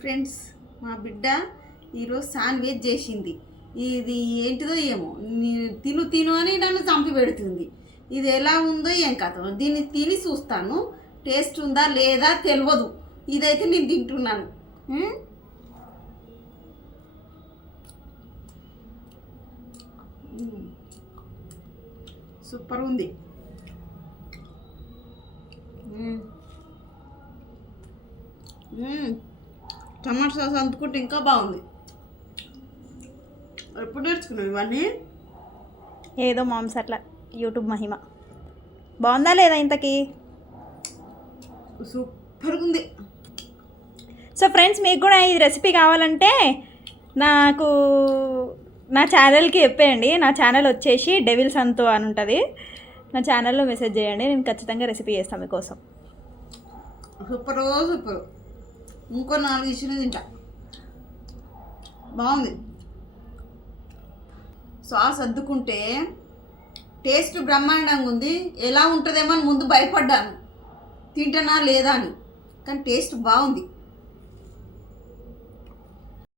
Friends, మా బిడ్డ ఈరోజు శాండ్విచ్ చేసింది. ఇది ఏంటిదో ఏమో, తిను తిను అని నన్ను చంపి పెడుతుంది. ఇది ఎలా ఉందో ఏం కథ, దీన్ని తిని చూస్తాను. టేస్ట్ ఉందా లేదా తెలియదు. ఇదైతే నేను తింటున్నాను. సూపర్ ఉంది. టమాటా సాస్ అందుకుంటే ఇంకా బాగుంది. ఎప్పుడు నేర్చుకున్నావు ఇవన్నీ? ఏదో మామ్స్ అట్లా యూట్యూబ్ మహిమ. బాగుందా లేదా ఇంతకీ? సూపర్గా ఉంది. సో ఫ్రెండ్స్, మీకు కూడా ఈ రెసిపీ కావాలంటే నాకు నా ఛానల్కి చెప్పేయండి. నా ఛానల్ వచ్చేసి డెవిల్ సంతు అని ఉంటుంది. నా ఛానల్లో మెసేజ్ చేయండి, నేను ఖచ్చితంగా రెసిపీ చేస్తాను మీకోసం. Super super. ఇంకో 4 ఇచ్చిన తింటా. బాగుంది. సాస్ అద్దుకుంటే టేస్ట్ బ్రహ్మాండంగా ఉంది. ఎలా ఉంటుందేమో అని ముందు భయపడ్డాను, తింటానా లేదా అని. కానీ టేస్ట్ బాగుంది.